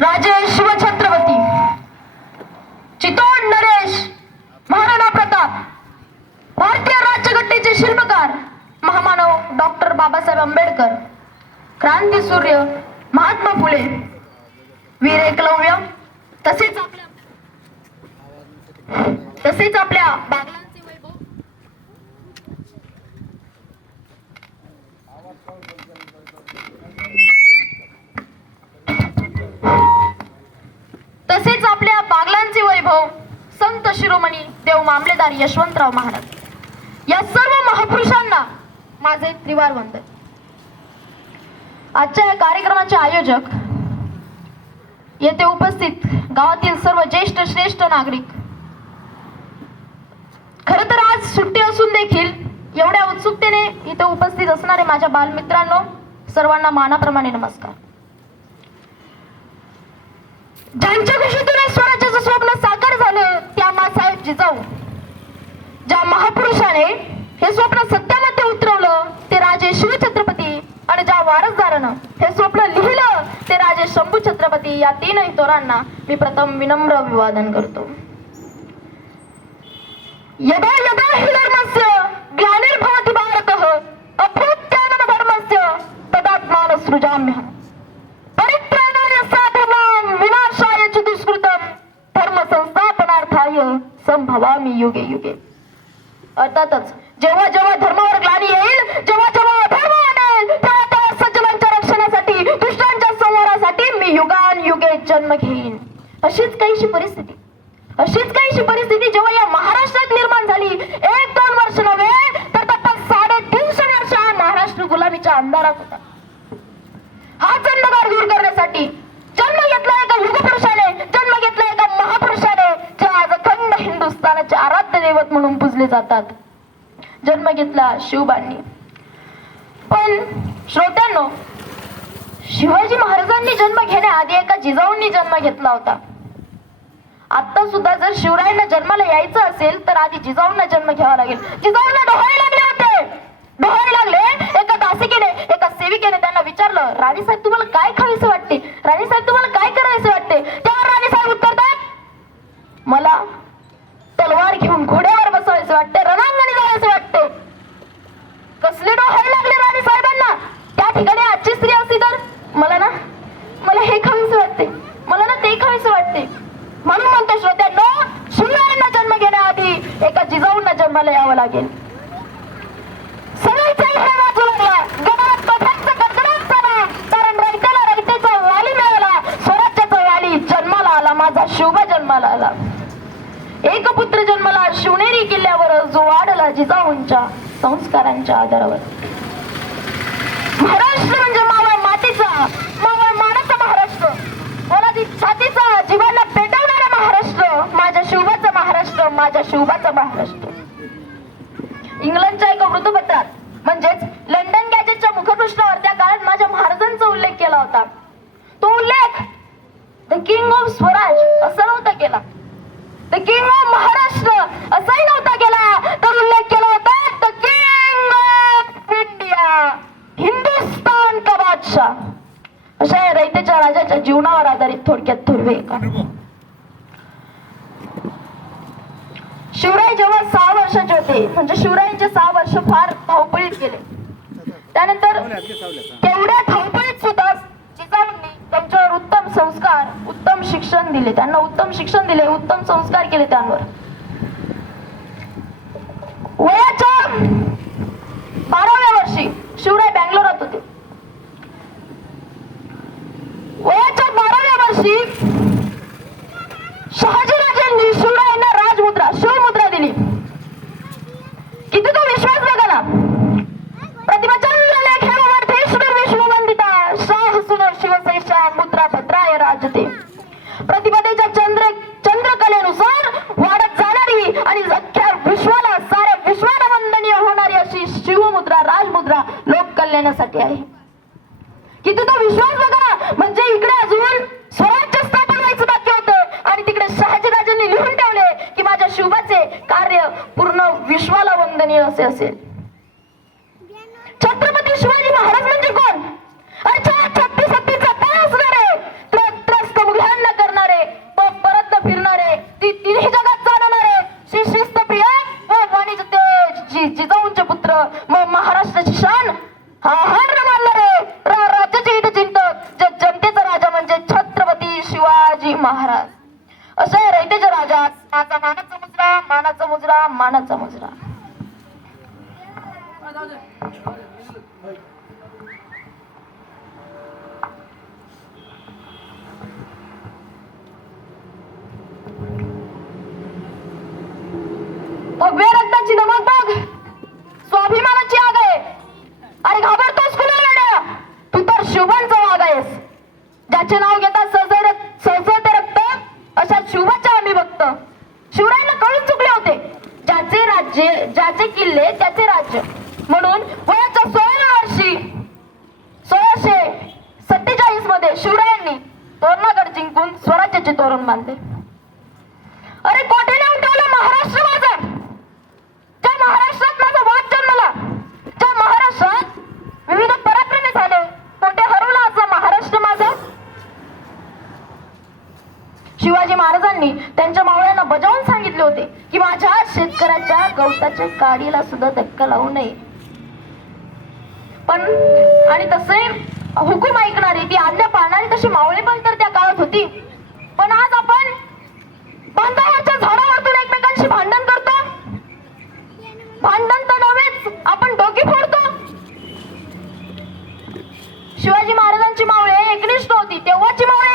राजे शिवछत्रपती। चितोड नरेश महाराणा प्रताप भारतीय राज्यघटनेचे शिल्पकार महामानव डॉक्टर बाबासाहेब आंबेडकर क्रांती सूर्य महात्मा फुले वीर एकलव्य तसेच आपल्या तसेच आपल्या बागलांचे वैभव. संत शिरोमणी देव मामलेदार यशवंतराव महाराज. या सर्व महापुरुषांना माझे त्रिवार वंदन. आजच्या या कार्यक्रमाचे आयोजक येथे उपस्थित गावातील सर्व ज्येष्ठ श्रेष्ठ नागरिक. खर तर आज सुट्टी असून देखील एवढ्या उत्सुकतेने इथे उपस्थित असणारे माझ्या बालमित्रांनो सर्वांना मानाप्रमाणे नमस्कार. ज्यांच्या कुशीतून स्वराज्याचं स्वप्न साकार झालं त्या मासाहेब जिजाऊ ज्या महापुरुषाने हे स्वप्न सत्यामध्ये उतरवलं ते राजे शिवछत्रपती आणि ज्या वारसदारानं हे स्वप्न लिहिलं. ते राजे शंभू छत्रपती या तीनही तोरांना मी प्रथम विनम्र अभिवादन करतो. यदा यदा हि धर्मस्य ग्लानिर्भवति भारतः अभूत्यानं धर्मस्य तदात्मान सृजाम्य परित्राणाय साधनां विनाशाय च दुष्कृतं धर्म संस्थापनार्थाय संभवामी युगे युगे। अर्थातच जेव्हा जेव्हा धर्म काहीशी परिस्थिती. अशीच काहीशी परिस्थिती जेव्हा या महाराष्ट्रात निर्माण झाली. एक दोन वर्ष नव्हे तर तब्बल साडेतीनशे वर्ष हा महाराष्ट्र गुलामीच्या अंधारात होता. हाच अंधकार दूर करण्यासाठी जन्म घेतला एका युगपुरुषाने जन्म घेतला एका महापुरुषाने जे आज अखंड हिंदुस्थानाचे आराध्य दैवत म्हणून पूजले जातात. जन्म घेतला शिवबांनी. पण श्रोत्यांनो शिवाजी महाराजांनी जन्म घेण्याआधी एका जिजाऊंनी जन्म घेतला होता. आता सुद्धा जर शिवरायांना जन्माला यायचं असेल तर आधी जिजाऊंना जन्म घ्यावा लागेल. जिजाऊंना डोहाळे लागले होते. डोहाळे लागले. एका दासिकेने एका सेविकेने त्यांना विचारलं राणी साहेब तुम्हाला काय खावीसे वाटते? राणी साहेब तुम्हाला काय करायचे वाटते? त्यावर राणी साहेब उत्तरतात मला तलवार घेऊन घोड्यावर बसवायचे वाटते रणांगणी जायचे वाटते. कसले डोहाळे लागले राणी साहेबांना? त्या ठिकाणी आजची स्त्री असती तर? मला ना मला हे खावीसे वाटते. मला ना ते खावीसे वाटते. म्हणून म्हणतो श्रोत्यांनो शिवरायांना जन्म घेण्याआधी एका जिजाऊंना जन्माला यावं लागेल. कारण स्वराज्याचा जन्माला आला. माझा शिवबा जन्माला आला. एक पुत्र जन्माला शिवनेरी किल्ल्यावर जो वाढला जिजाऊंच्या संस्कारांच्या आधारावर महाराष्ट्र म्हणजे मावळ मातीचा मावळ मानाचा महाराष्ट्र मोलादी छातीचा जीवाला पेटवणारा महाराष्ट्र माझ्या शिवबाचा महाराष्ट्र माझ्या शिवबाचा महाराष्ट्र इंग्लंडच्या एका वृत्तपत्रात म्हणजेच लंडन गॅजेटच्या मुखपृष्ठावर त्या काळात माझ्या महाराजांचा उल्लेख केला होता. तो उल्लेख द किंग ऑफ स्वराज असा नव्हता केला. द किंग ऑफ महाराष्ट्र असाही नव्हता केला. तर उल्लेख केला होता the king of India Hindustan का बादशाह? अशा या रयतेच्या राजाच्या जीवनावर आधारित थोडक्यात थोडवे का शिवराय जेव्हा सहा वर्षाचे होते म्हणजे शिवरायांचे सहा वर्ष फार धावपळीत गेले. त्यानंतर तेवढ्या धावपळीत सुद्धा जिजाऊंनी त्यांच्यावर उत्तम संस्कार उत्तम शिक्षण दिले. त्यांना उत्तम शिक्षण दिले उत्तम संस्कार केले त्यांवर. वयाच्या बाराव्या वर्षी शिवराय बँगलोरात होते. वयाच्या बाराव्या वर्षी शिवसैषा मुद्रा भद्राय राजते प्रतिपदेच्या चंद्र चंद्रकलेनुसार वाढत जाणारी आणि अख्ख्या विश्वाला साऱ्या विश्वाला वंदनीय होणारी अशी शिवमुद्रा राजमुद्रा लोक कल्याणासाठी आहे. किती तो विश्वास बघा म्हणजे इकडे अजून स्वराज्य स्थापन व्हायचं बाकी होतं आणि तिकडे शहाजीराजांनी लिहून ठेवले की माझ्या शिवबाचे कार्य पूर्ण विश्वाला वंदनीय असे असेल. छत्रपती शिवाजी मग महाराष्ट्राची शान. हा हर मानणार आहे राज्याचे चिंत जे जनतेचा राजा म्हणजे छत्रपती शिवाजी महाराज. असं रयतेचे राजा. माझा मानाचा मुजरा मानाचा मुजरा मानाचा मुजरा. भगव्या रक्ताची नमक ज्याचे नाव घेता सळसळ सळसळते रक्त अशा शुभाच्या आम्ही भक्त. शिवरायांना कळून चुकले होते. ज्याचे राज्य ज्याचे किल्ले त्याचे राज्य. म्हणून वयाच्या सोळाव्या वर्षी सोळाशे सत्तेचाळीसमध्ये शिवरायांनी तोरणागड जिंकून स्वराज्याचे तोरण बांधले. अरे कोण नेऊन ठेवलं महाराष्ट्र माझा ज्या महाराष्ट्रात माझा वाद जन्मला ज्या महाराष्ट्रात विविध पराक्रमे झाले कोठे हरवला असा महाराष्ट्र माझा शिवाजी महाराजांनी त्यांच्या मावळ्यांना बजावून सांगितले होते की माझ्या शेतकऱ्याच्या गवताच्या काडीला सुद्धा धक्का लावू नये. पण आणि तसे हुकूम ऐकणारी ती आज्ञा पाळणारी तशी मावळे पण तर त्या काळात होती. पण आज आपण बांधावरच्या झाडावरतून एकमेकांशी भांडण करतो. भांडण तर नव्हेच आपण डोकी फोडतो. शिवाजी महाराजांची मावळे एकनिष्ठ होती तेव्हाची मावळे